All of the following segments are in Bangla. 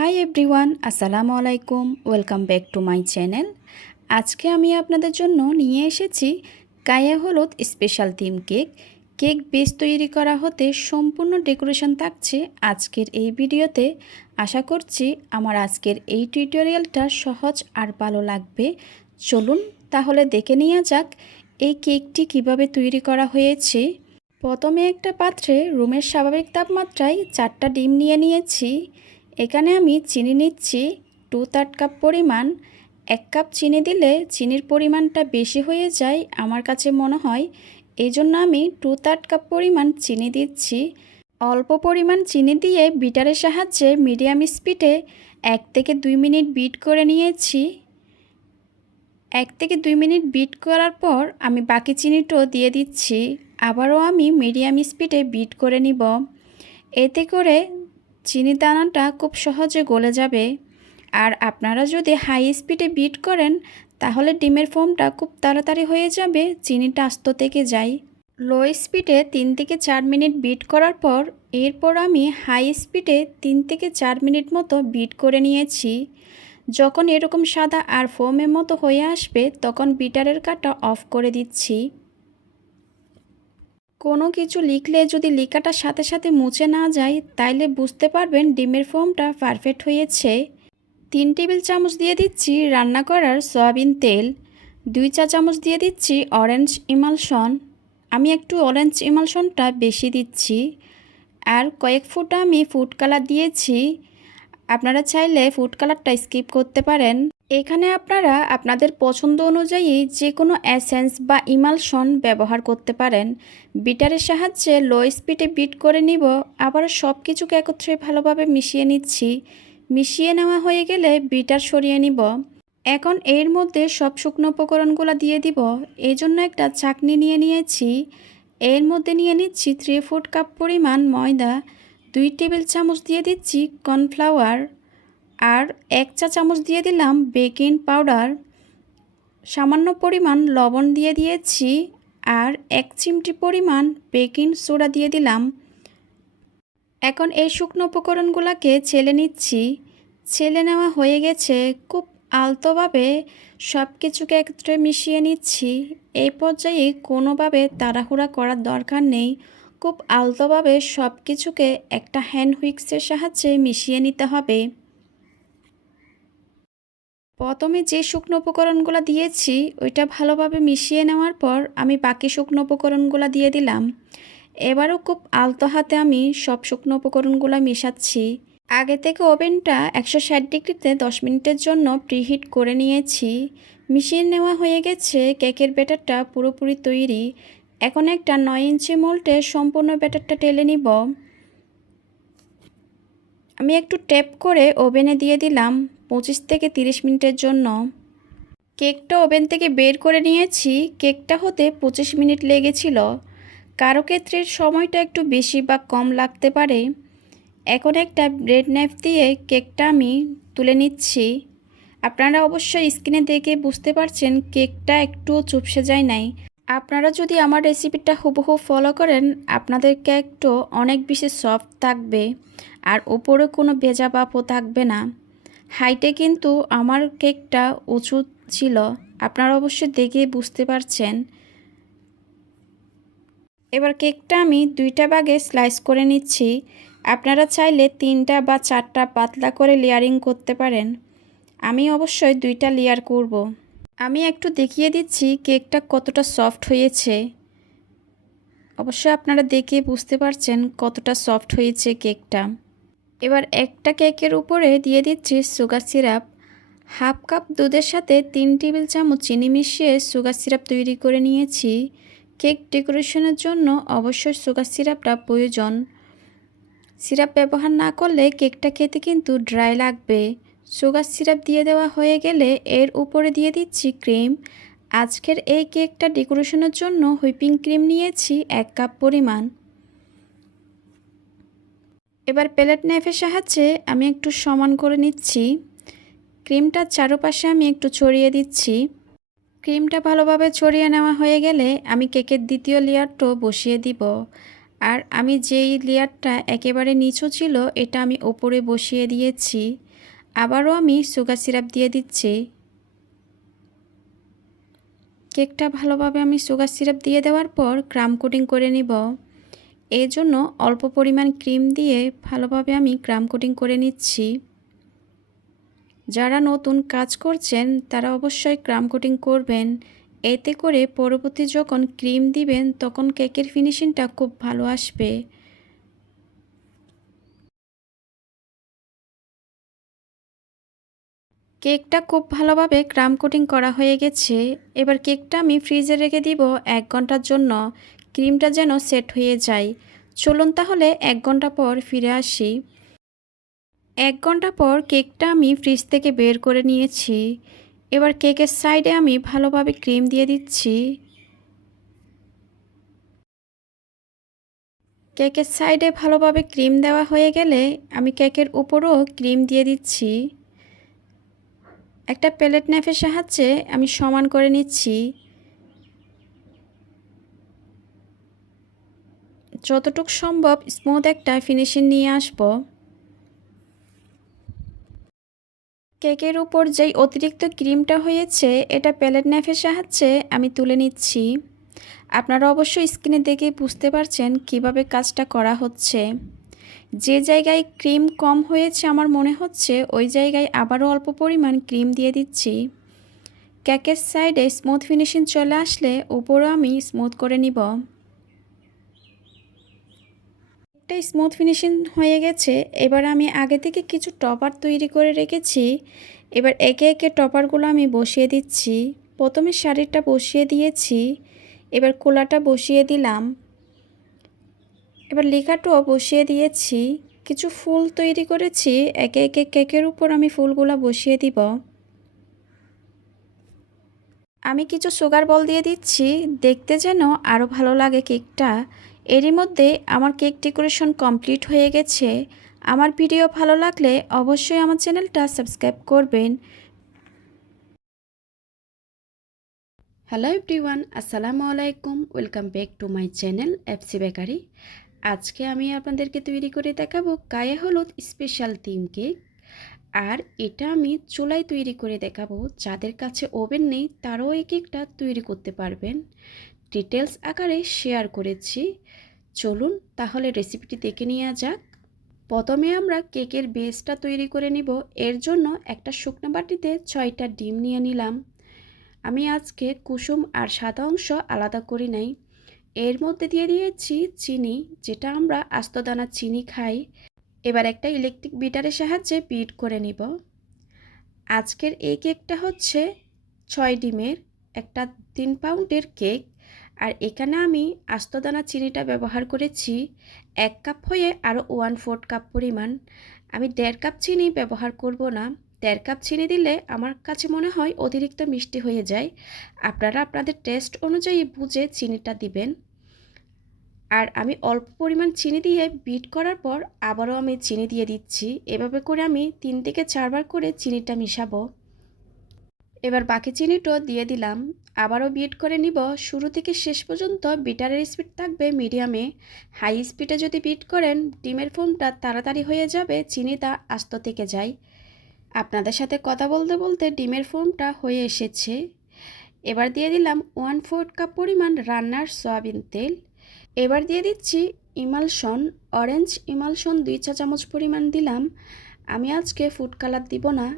হাই এভরিওয়ান, আসসালামু আলাইকুম। Welcome back to my channel. আজকে আমি আপনাদের জন্য নিয়ে এসেছি গায়ে হলুদ special theme cake. Cake base তৈরি করা হতে সম্পূর্ণ ডেকোরেশন থাকছে আজকের এই ভিডিওতে। আশা করছি আমার আজকের এই টিউটোরিয়ালটা সহজ আর ভালো লাগবে। চলুন তাহলে দেখে নেওয়া যাক এই কেকটি কিভাবে তৈরি করা হয়েছে। প্রথমে একটা পাত্রে রুমের স্বাভাবিক তাপমাত্রায় 4টা ডিম নিয়ে নিয়েছি। এখানে আমি চিনি নিচ্ছি 2/3 কাপ পরিমাণ। 1 কাপ চিনি দিলে চিনির পরিমাণটা বেশি হয়ে যায় আমার কাছে মনে হয়, এই জন্য আমি 2/3 কাপ পরিমাণ চিনি দিচ্ছি। অল্প পরিমাণ চিনি দিয়ে বিটারের সাহায্যে মিডিয়াম স্পিডে 1 থেকে 2 মিনিট বিট করে নিয়েছি। 1 থেকে 2 মিনিট বিট করার পর আমি বাকি চিনিটাও দিয়ে দিচ্ছি। আবারও আমি মিডিয়াম স্পিডে বিট করে নিব। এতে করে চিনি দানাটা খুব সহজে গলে যাবে। আর আপনারা যদি হাই স্পিডে বিট করেন তাহলে ডিমের ফোমটা খুব তাড়াতাড়ি হয়ে যাবে, চিনিটা আস্ত থেকে যায়। লো স্পিডে 3 থেকে 4 মিনিট বিট করার পর এরপর আমি হাই স্পিডে 3 থেকে 4 মিনিট মতো বিট করে নিয়েছি। যখন এরকম সাদা আর ফোমের মতো হয়ে আসবে তখন বিটারের কাঁটা অফ করে দিচ্ছি। কোনো কিছু লিখলে যদি লেখাটার সাথে সাথে মুছে না যায় তাইলে বুঝতে পারবেন ডিমের ফোমটা পারফেক্ট হয়েছে। 3 টেবিল চামচ দিয়ে দিচ্ছি রান্না করার সয়াবিন তেল। 2 চা চামচ দিয়ে দিচ্ছি অরেঞ্জ ইমালশন। আমি একটু অরেঞ্জ ইমালশনটা বেশি দিচ্ছি। আর কয়েক ফোঁটা আমি ফুড কালার দিয়েছি। আপনারা চাইলে ফুড কালারটা স্কিপ করতে পারেন। এখানে আপনারা আপনাদের পছন্দ অনুযায়ী যে কোনো এসেন্স বা ইমালশন ব্যবহার করতে পারেন। বিটারের সাহায্যে লো স্পিডে বিট করে নিব। আবার সব কিছুকে একত্রে ভালোভাবে মিশিয়ে নিচ্ছি। মিশিয়ে নেওয়া হয়ে গেলে বিটার সরিয়ে নিব। এখন এর মধ্যে সব শুকনো উপকরণগুলো দিয়ে দিব। এই জন্য একটা চাকনি নিয়ে নিয়েছি। এর মধ্যে নিয়ে নিচ্ছি 3/4 কাপ পরিমাণ ময়দা। 2 টেবিল চামচ দিয়ে দিচ্ছি কর্নফ্লাওয়ার। আর 1 চা চামচ দিয়ে দিলাম বেকিং পাউডার। সামান্য পরিমাণ লবণ দিয়ে দিয়েছি। আর 1 চিমটি পরিমাণ বেকিং সোডা দিয়ে দিলাম। এখন এই শুকনো উপকরণগুলোকে ছেলে নিচ্ছি। ছেলে নেওয়া হয়ে গেছে। খুব আলতোভাবে সব কিছুকে একত্রে মিশিয়ে নিচ্ছি। এই পর্যায়ে কোনোভাবে তাড়াহুড়া করার দরকার নেই। খুব আলতোভাবে সব কিছুকে একটা হ্যান্ড হুইক্সের সাহায্যে মিশিয়ে নিতে হবে। প্রথমে যে শুকনো উপকরণগুলো দিয়েছি ওইটা ভালোভাবে মিশিয়ে নেওয়ার পর আমি বাকি শুকনো উপকরণগুলো দিয়ে দিলাম। এবারও খুব আলতো হাতে আমি সব শুকনো উপকরণগুলো মেশাচ্ছি। আগে থেকে ওভেনটা 160 ডিগ্রিতে 10 মিনিটের জন্য প্রিহিট করে নিয়েছি। মিশিয়ে নেওয়া হয়ে গেছে। কেকের ব্যাটারটা পুরোপুরি তৈরি। এখন একটা 9 ইঞ্চি মোল্ডে সম্পূর্ণ ব্যাটারটা ঢেলে নিব। আমি একটু ট্যাপ করে ওভেনে দিয়ে দিলাম 25 থেকে 30 মিনিটের জন্য। কেকটা ওভেন থেকে বের করে নিয়েছি। কেকটা হতে 25 মিনিট লেগেছিল। কারো ক্ষেত্রে সময়টা একটু বেশি বা কম লাগতে পারে। এখন একটা ব্রেড নাইফ দিয়ে কেকটা আমি তুলে নিচ্ছি। আপনারা অবশ্যই স্ক্রিনে দেখে বুঝতে পারছেন কেকটা একটুও চুপসে যায় নাই। আপনারা যদি আমার রেসিপিটা হুবহু ফলো করেন আপনাদের কেকটা অনেক বেশি সফট থাকবে আর উপরে কোনো ভেজা ভাবও থাকবে না। হাইটে কিন্তু আমার কেকটা উঁচু ছিল, আপনারা অবশ্যই দেখে বুঝতে পারছেন। এবার কেকটা আমি 2টা ভাগে স্লাইস করে নিচ্ছি। আপনারা চাইলে 3টা বা 4টা পাতলা করে লেয়ারিং করতে পারেন। আমি অবশ্যই 2টা লেয়ার করব। আমি একটু দেখিয়ে দিচ্ছি কেকটা কতটা সফট হয়েছে। অবশ্যই আপনারা দেখে বুঝতে পারছেন কতটা সফট হয়েছে কেকটা। এবার একটা কেকের উপরে দিয়ে দিচ্ছি সুগার সিরাপ। হাফ কাপ দুধের সাথে 3 টেবিল চামচ চিনি মিশিয়ে সুগার সিরাপ তৈরি করে নিয়েছি। কেক ডেকোরেশনের জন্য অবশ্যই সুগার সিরাপটা প্রয়োজন। সিরাপ ব্যবহার না করলে কেকটা খেতে কিন্তু ড্রাই লাগবে। সুগার সিরাপ দিয়ে দেওয়া হয়ে গেলে এর উপরে দিয়ে দিচ্ছি ক্রিম। আজকের এই কেকটা ডেকোরেশনের জন্য হুইপিং ক্রিম নিয়েছি 1 কাপ পরিমাণ। এবার প্যালেট নাইফের সাহায্যে আমি একটু সমান করে নিচ্ছি। ক্রিমটার চারপাশে আমি একটু ছড়িয়ে দিচ্ছি। ক্রিমটা ভালোভাবে ছড়িয়ে নেওয়া হয়ে গেলে আমি কেকের দ্বিতীয় লেয়ারটাও বসিয়ে দিব। আর আমি যেই লেয়ারটা একেবারে নিচু ছিল এটা আমি ওপরে বসিয়ে দিয়েছি। আবারও আমি সুগার সিরাপ দিয়ে দিচ্ছি। কেকটা ভালোভাবে আমি সুগার সিরাপ দিয়ে দেওয়ার পর ক্রাম কোটিং করে নিব। এই জন্য অল্প পরিমাণ ক্রিম দিয়ে ভালোভাবে আমি ক্রাম কোটিং করে নিচ্ছি। যারা নতুন কাজ করছেন তারা অবশ্যই ক্রাম কোটিং করবেন। এতে করে পরবর্তী যখন ক্রিম দিবেন তখন কেকের ফিনিশিংটা খুব ভালো আসবে। কেকটা খুব ভালোভাবে ক্রাম কোটিং করা হয়ে গেছে। এবার কেকটা আমি ফ্রিজে রেখে দিব 1 ঘন্টার জন্য, ক্রিমটা যেন সেট হয়ে যায়। চলুন তাহলে 1 ঘন্টা পর ফিরে আসি। 1 ঘন্টা পর কেকটা আমি ফ্রিজ থেকে বের করে নিয়েছি। এবার কেকের সাইডে আমি ভালোভাবে ক্রিম দিয়ে দিচ্ছি। কেকের সাইডে ভালোভাবে ক্রিম দেওয়া হয়ে গেলে আমি কেকের উপরও ক্রিম দিয়ে দিচ্ছি। একটা প্লেট নাইফের সাহায্যে আমি সমান করে নিচ্ছি। যতটুকু সম্ভব স্মুথ একটা ফিনিশিং নিয়ে আসব। কেকের উপর যেই অতিরিক্ত ক্রিমটা হয়েছে এটা প্লেট নাইফের সাহায্যে আমি তুলে নিচ্ছি। আপনারা অবশ্যই স্ক্রিনে দেখে বুঝতে পারছেন কিভাবে কাজটা করা হচ্ছে। যে জায়গায় ক্রিম কম হয়েছে আমার মনে হচ্ছে ওই জায়গায় আবারও অল্প পরিমাণ ক্রিম দিয়ে দিচ্ছি। কেকের সাইডে স্মুথ ফিনিশিং চলে আসলে উপরও আমি স্মুথ করে নিব। একটা স্মুথ ফিনিশিং হয়ে গেছে। এবার আমি আগে থেকে কিছু টপার তৈরি করে রেখেছি। এবার একে একে টপারগুলো আমি বসিয়ে দিচ্ছি। প্রথমে শাড়িটা বসিয়ে দিয়েছি, এবার কোলাটা বসিয়ে দিলাম, এবার লেখাটাও বসিয়ে দিয়েছি। কিছু ফুল তৈরি করেছি, একে একে কেকের উপর আমি ফুলগুলো বসিয়ে দিব। আমি কিছু সুগার বল দিয়ে দিচ্ছি, দেখতে যেন আরও ভালো লাগে কেকটা। এরই মধ্যে আমার কেক ডেকোরেশন কমপ্লিট হয়ে গেছে। আমার ভিডিও ভালো লাগলে অবশ্যই আমার চ্যানেলটা সাবস্ক্রাইব করবেন। হ্যালো এভরিওয়ান, আসসালামু আলাইকুম। Welcome back to my channel FC bakery. আজকে আমি আপনাদেরকে তৈরি করে দেখাবো গায়ে হলুদ স্পেশাল থিম কেক। আর এটা আমি চুলায় তৈরি করে দেখাবো। যাদের কাছে ওভেন নেই তারাও এই কেকটা তৈরি করতে পারবেন। ডিটেলস আকারে শেয়ার করেছি। চলুন তাহলে রেসিপিটি দেখে নেওয়া যাক। প্রথমে আমরা কেকের বেসটা তৈরি করে নিব। এর জন্য একটা শুকনো বাটিতে 6টা ডিম নিয়ে নিলাম। আমি আজকে কুসুম আর সাদা অংশ আলাদা করি নাই। এর মধ্যে দিয়ে দিয়েছি চিনি, যেটা আমরা আস্ত দানা চিনি খাই। এবার একটা ইলেকট্রিক বিটারের সাহায্যে বিট করে নিব। আজকের এই কেকটা হচ্ছে 6 ডিমের একটা 3 পাউন্ডের কেক। আর এখানে আমি আস্ত দানা চিনিটা ব্যবহার করেছি 1 কাপ হয়ে আরও 1/4 কাপ পরিমাণ। আমি 1.5 কাপ চিনি ব্যবহার করব না। 1.5 কাপ চিনি দিলে আমার কাছে মনে হয় অতিরিক্ত মিষ্টি হয়ে যায়। আপনারা আপনাদের টেস্ট অনুযায়ী বুঝে চিনিটা দিবেন। আর আমি অল্প পরিমাণ চিনি দিয়ে বিট করার পর আবারও আমি চিনি দিয়ে দিচ্ছি। এভাবে করে আমি 3 থেকে 4 বার করে চিনিটা মিশাবো। এবার বাকি চিনিটাও দিয়ে দিলাম, আবারও বিট করে নিব। শুরু থেকে শেষ পর্যন্ত বিটারের স্পিড থাকবে মিডিয়ামে। হাই স্পিডে যদি বিট করেন ডিমের ফোমটা তাড়াতাড়ি হয়ে যাবে, চিনিটা আস্ত থেকে যায়। আপনাদের সাথে কথা বলতে বলতে ডিমের ফোমটা হয়ে এসেছে। এবার দিয়ে দিলাম 1/4 কাপ পরিমাণ রান্নার সয়াবিন তেল। এবার দিয়ে দিচ্ছি ইমালশন, অরেঞ্জ ইমালশন 2 চা চামচ পরিমাণ দিলাম। আমি আজকে ফুড কালার দিব না।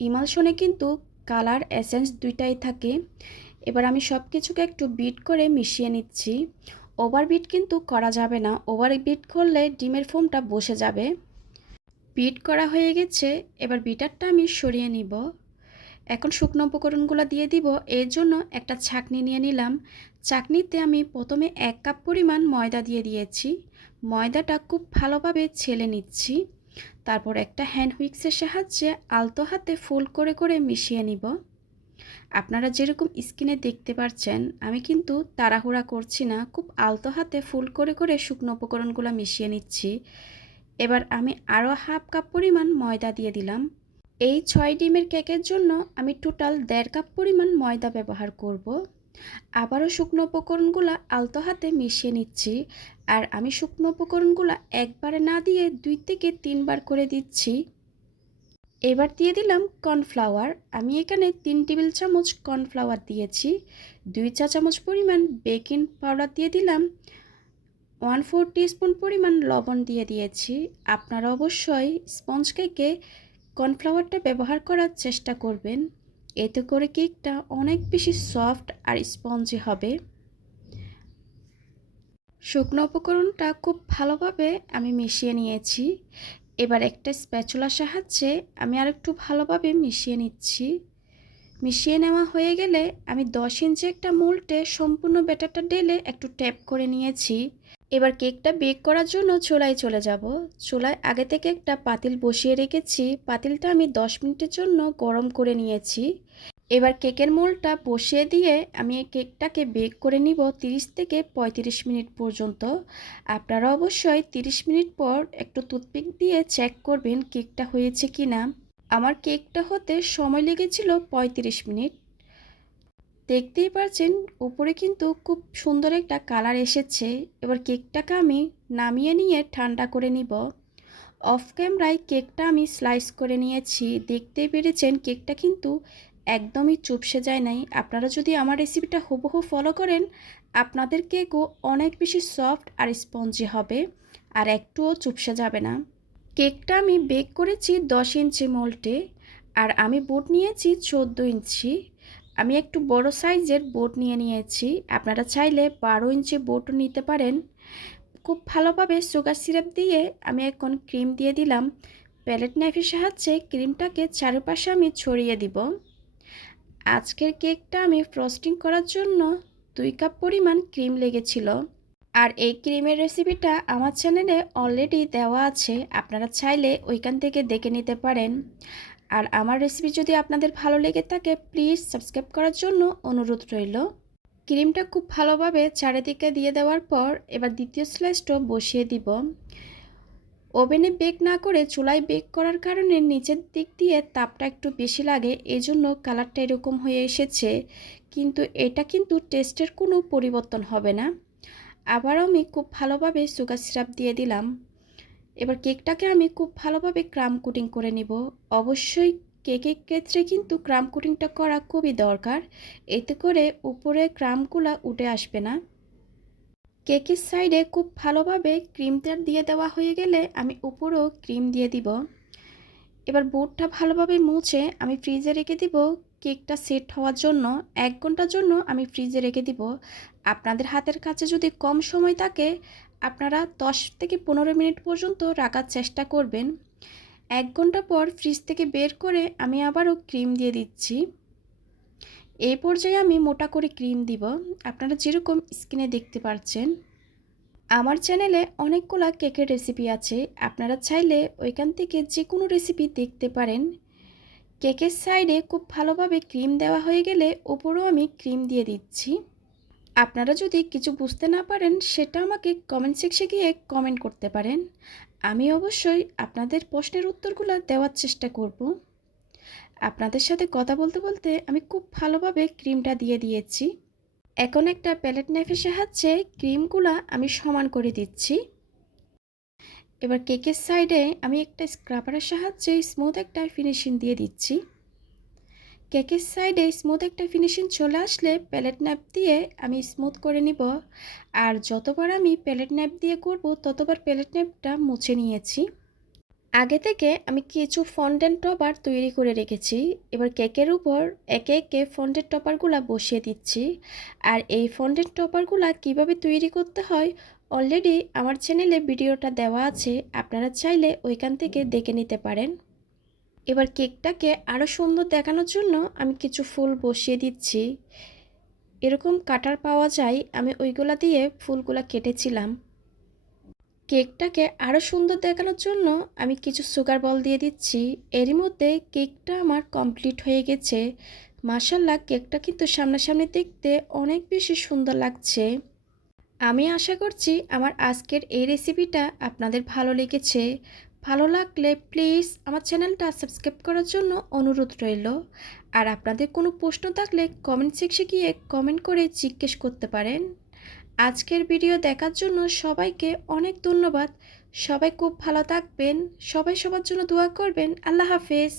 ইমালশনে কিন্তু কালার এসেন্স দুইটাই থাকে। এবার আমি সব কিছুকে একটু বিট করে মিশিয়ে নিচ্ছি। ওভার বিট কিন্তু করা যাবে না, ওভার বিট করলে ডিমের ফোমটা বসে যাবে। বিট করা হয়ে গেছে, এবার বিটারটা আমি সরিয়ে নিব। এখন শুকনো উপকরণগুলো দিয়ে দিব। এর জন্য একটা ছাঁকনি নিয়ে নিলাম। ছাঁকনিতে আমি প্রথমে 1 কাপ পরিমাণ ময়দা দিয়ে দিয়েছি। ময়দাটা খুব ভালোভাবে ছেলে নিচ্ছি। তারপর একটা হ্যান্ড হুইক্সের সাহায্যে আলতো হাতে ফোল্ড করে করে মিশিয়ে নিব। আপনারা যেরকম স্ক্রিনে দেখতে পাচ্ছেন আমি কিন্তু তাড়াহুড়া করছি না, খুব আলতো হাতে ফোল্ড করে করে শুকনো উপকরণগুলো মিশিয়ে নিচ্ছি। এবার আমি আরও 1/2 কাপ পরিমাণ ময়দা দিয়ে দিলাম। এই 6 ডিমের কেকের জন্য আমি টোটাল 1.5 কাপ পরিমাণ ময়দা ব্যবহার করব। আবারও শুকনো উপকরণগুলো আলতো হাতে মিশিয়ে নিচ্ছি। আর আমি শুকনো উপকরণগুলো একবারে না দিয়ে 2 থেকে 3 বার করে দিচ্ছি। এবার দিয়ে দিলাম কর্নফ্লাওয়ার। আমি এখানে 3 টেবিল চামচ কর্নফ্লাওয়ার দিয়েছি। 2 চা চামচ পরিমাণ বেকিং পাউডার দিয়ে দিলাম। 1/4 টিস্পুন পরিমাণ লবণ দিয়ে দিয়েছি। আপনারা অবশ্যই স্পঞ্জ কেকে কর্নফ্লাওয়ারটা ব্যবহার করার চেষ্টা করবেন, এতে করে কেকটা অনেক বেশি সফট আর স্পঞ্জি হবে। শুকনো উপকরণটা খুব ভালোভাবে আমি মিশিয়ে নিয়েছি। এবার একটা স্প্যাচুলার সাহায্যে আমি আরেকটু ভালোভাবে মিশিয়ে নিচ্ছি। মিশিয়ে নেওয়া হয়ে গেলে আমি 10 ইঞ্চি একটা মোল্ডে সম্পূর্ণ ব্যাটারটা ঢেলে একটু ট্যাপ করে নিয়েছি। এবার কেকটা বেক করার জন্য চুলায় চলে যাব। চুলায় আগে থেকে একটা পাতিল বসিয়ে রেখেছি। পাতিলটা আমি 10 মিনিটের জন্য গরম করে নিয়েছি। এবার কেকের মোল্ডটা বসিয়ে দিয়ে আমি এই কেকটাকে বেক করে নিব 30 থেকে 35 মিনিট পর্যন্ত। আপনারা অবশ্যই 30 মিনিট পর একটু টুথপিক দিয়ে চেক করবেন কেকটা হয়েছে কি না। আমার কেকটা হতে সময় লেগেছিল 35 মিনিট। দেখতেই পাচ্ছেন উপরে কিন্তু খুব সুন্দর একটা কালার এসেছে। এবার কেকটাকে আমি নামিয়ে নিয়ে ঠান্ডা করে নিব। অফ ক্যামেরায় কেকটা আমি স্লাইস করে নিয়েছি। দেখতেই পেরেছেন কেকটা কিন্তু একদমই চুপসে যায় নাই। আপনারা যদি আমার রেসিপিটা হুবহু ফলো করেন, আপনাদের কেকও অনেক বেশি সফট আর স্পঞ্জি হবে, আর একটুও চুপসে যাবে না। কেকটা আমি বেক করেছি 10 ইঞ্চি মোল্ডে, আর আমি বোর্ড নিয়েছি 14 ইঞ্চি। আমি একটু বড় সাইজের বোর্ড নিয়েছি। আপনারা চাইলে 12 ইঞ্চি বোর্ডও নিতে পারেন। খুব ভালোভাবে সুগার সিরাপ দিয়ে আমি এখন ক্রিম দিয়ে দিলাম। প্যালেট নাইফের সাহায্যে ক্রিমটাকে চারপাশে আমি ছড়িয়ে দিব। আজকের কেকটা আমি ফ্রস্টিং করার জন্য 2 কাপ পরিমাণ ক্রিম লেগেছিল। আর এই ক্রিমের রেসিপিটা আমার চ্যানেলে অলরেডি দেওয়া আছে, আপনারা চাইলে ওইখান থেকে দেখে নিতে পারেন। আর আমার রেসিপি যদি আপনাদের ভালো লেগে থাকে, প্লিজ সাবস্ক্রাইব করার জন্য অনুরোধ রইল। ক্রিমটা খুব ভালোভাবে চারিদিকে দিয়ে দেওয়ার পর এবার দ্বিতীয় স্লাইসটাও বসিয়ে দিব। ওভেনে বেক না করে চুলায় বেক করার কারণে নিচের দিক দিয়ে তাপটা একটু বেশি লাগে, এই জন্য কালারটা এরকম হয়ে এসেছে। কিন্তু এটা কিন্তু টেস্টের কোনো পরিবর্তন হবে না। আবার আমি খুব ভালোভাবে সুগার সিরাপ দিয়ে দিলাম। এবার কেকটাকে আমি খুব ভালোভাবে ক্রাম কোটিং করে নিব। অবশ্যই কেকের ক্ষেত্রে কিন্তু ক্রাম কোটিংটা করা খুবই দরকার, এতে করে উপরে ক্রামগুলো উঠে আসবে না। কেকের সাইডে খুব ভালোভাবে ক্রিমটা দিয়ে দেওয়া হয়ে গেলে আমি উপরেও ক্রিম দিয়ে দিব। এবার বোর্ডটা ভালোভাবে মুছে আমি ফ্রিজে রেখে দিব কেকটা সেট হওয়ার জন্য। 1 ঘন্টার জন্য আমি ফ্রিজে রেখে দিব। আপনাদের হাতের কাছে যদি কম সময় থাকে, আপনারা 10 থেকে 15 মিনিট পর্যন্ত রাখার চেষ্টা করবেন। 1 ঘন্টা পর ফ্রিজ থেকে বের করে আমি আবারও ক্রিম দিয়ে দিচ্ছি। এই পর্যায়ে আমি মোটা করে ক্রিম দিব, আপনারা যেরকম স্ক্রিনে দেখতে পাচ্ছেন। আমার চ্যানেলে অনেকগুলো কেকের রেসিপি আছে, আপনারা চাইলে ওইখান থেকে যে কোনো রেসিপি দেখতে পারেন। কেকের সাইডে খুব ভালোভাবে ক্রিম দেওয়া হয়ে গেলে উপরেও আমি ক্রিম দিয়ে দিচ্ছি। আপনারা যদি কিছু বুঝতে না পারেন, সেটা আমাকে কমেন্ট সেকশনে গিয়ে কমেন্ট করতে পারেন। আমি অবশ্যই আপনাদের প্রশ্নের উত্তরগুলো দেওয়ার চেষ্টা করব। আপনাদের সাথে কথা বলতে বলতে আমি খুব ভালোভাবে ক্রিমটা দিয়ে দিয়েছি। এখন একটা প্যালেট নাইফের সাহায্যে ক্রিমগুলো আমি সমান করে দিচ্ছি। এবার কেকের সাইডে আমি একটা স্ক্রাবারের সাহায্যে স্মুথ একটা ফিনিশিং দিয়ে দিচ্ছি। কেকের সাইডে স্মুথ একটা ফিনিশিং চলে আসলে প্যালেট নাইফ দিয়ে আমি স্মুথ করে নিব। আর যতবার আমি প্যালেট নাইফ দিয়ে করব, ততবার প্যালেট নাইফটা মুছে নিয়েছি। আগে থেকে আমি কিছু ফন্ডেন্ট টপার তৈরি করে রেখেছি। এবার কেকের উপর একে একে ফন্ডেন্ট টপারগুলো বসিয়ে দিচ্ছি। আর এই ফন্ডেন্ট টপারগুলো কিভাবে তৈরি করতে হয় অলরেডি আমার চ্যানেলে ভিডিওটা দেওয়া আছে, আপনারা চাইলে ওইখান থেকে দেখে নিতে পারেন। এবার কেকটাকে আরও সুন্দর দেখানোর জন্য আমি কিছু ফুল বসিয়ে দিচ্ছি। এরকম কাটার পাওয়া যায়, আমি ওইগুলা দিয়ে ফুলগুলা কেটেছিলাম। কেকটাকে আরও সুন্দর দেখানোর জন্য আমি কিছু সুগার বল দিয়ে দিচ্ছি। এরই মধ্যে কেকটা আমার কমপ্লিট হয়ে গেছে। মাশাআল্লাহ, কেকটা কিন্তু সামনাসামনি দেখতে অনেক বেশি সুন্দর লাগছে। আমি আশা করছি আমার আজকের এই রেসিপিটা আপনাদের ভালো লেগেছে। ভালো লাগলে প্লিজ আমার চ্যানেলটা সাবস্ক্রাইব করার জন্য অনুরোধ রইল। আর আপনাদের কোনো প্রশ্ন থাকলে কমেন্ট সেকশনে গিয়ে কমেন্ট করে জিজ্ঞেস করতে পারেন। আজকের ভিডিও দেখার জন্য সবাইকে অনেক ধন্যবাদ। সবাই খুব ভালো থাকবেন। সবাই সবার জন্য দোয়া করবেন। আল্লাহ হাফেজ।